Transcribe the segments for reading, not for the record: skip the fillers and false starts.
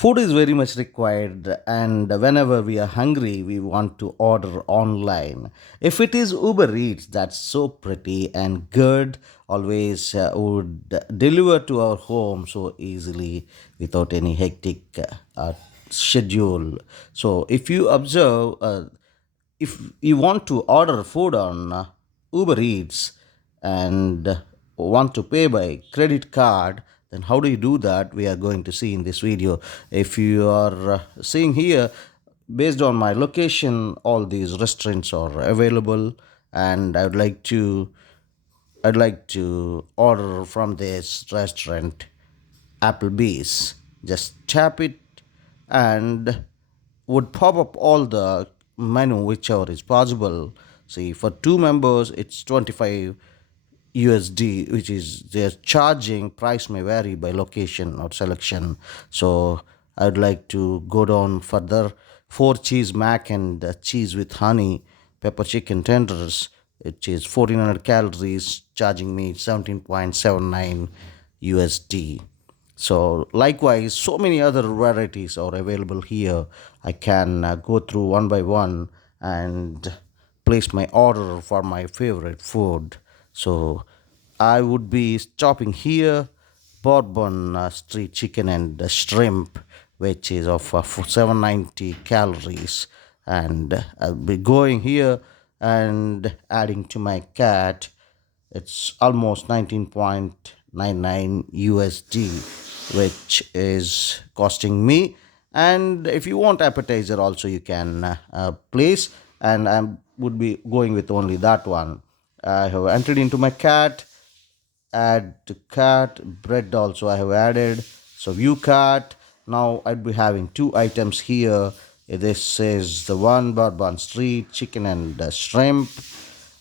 Food is very much required, and whenever we are hungry, we want to order online. If it is Uber Eats, that's so pretty and good, always would deliver to our home so easily without any hectic schedule. So, if you observe, if you want to order food on Uber Eats and want to pay by credit card, then how do you do that? We are going to see in this video. If you are seeing here, based on my location, all these restaurants are available, and I'd like to order from this restaurant, Applebee's. Just tap it and would pop up all the menu whichever is possible. See, for two members it's 25 USD, which is their charging price may vary by location or selection. So I'd like to go down further. Four cheese mac and cheese with honey, pepper chicken tenders, which is 1400 calories, charging me 17.79 USD. So likewise, so many other varieties are available here. I can go through one by one and place my order for my favorite food. So I would be stopping here, Bourbon street chicken and shrimp, which is of 790 calories, and I'll be going here and adding to my cat. It's almost 19.99 USD, which is costing me. And if you want appetizer, also you can place. And I would be going with only that one. I have entered into my cat, add to cart, bread also I have added. So view cart. Now I'd be having two items here. This is the one bourbon street chicken and shrimp,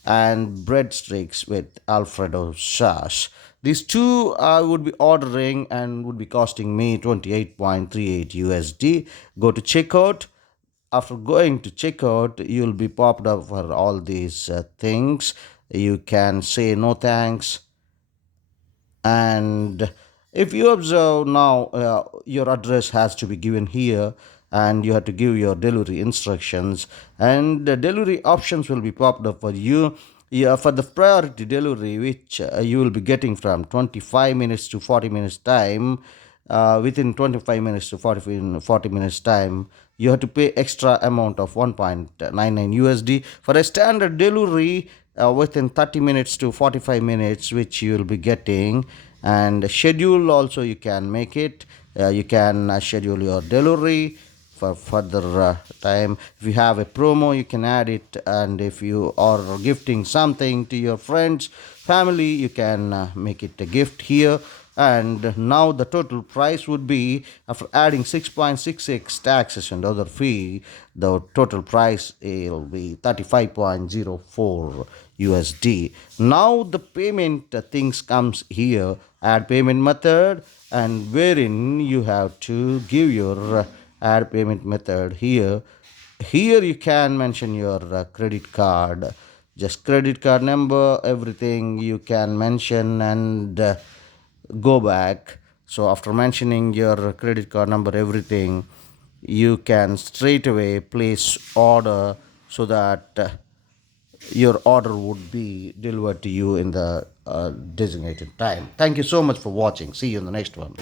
and breadsticks with Alfredo sauce. These two I would be ordering and would be costing me 28.38 USD. Go to checkout. After going to checkout, you'll be popped up for all these things. You can say no thanks, and if you observe now, your address has to be given here, and you have to give your delivery instructions, and the delivery options will be popped up for you. Yeah, for the priority delivery, which you will be getting from 25 minutes to 40 minutes time, within 25 minutes to 40 minutes time, you have to pay extra amount of 1.99 USD. For a standard delivery, within 30 minutes to 45 minutes, which you will be getting. And schedule also, you can make it. You can schedule your delivery for further time. If you have a promo, you can add it, and if you are gifting something to your friends, family, you can make it a gift here. And now the total price would be, after adding 6.66 taxes and other fee, the total price will be 35.04 USD. Now the payment things comes here, add payment method, and wherein you have to give your add payment method here. Here you can mention your credit card, just credit card number, everything you can mention, and go back. So after mentioning your credit card number, everything, you can straight away place order, so that your order would be delivered to you in the designated time. Thank you so much for watching. See you in the next one.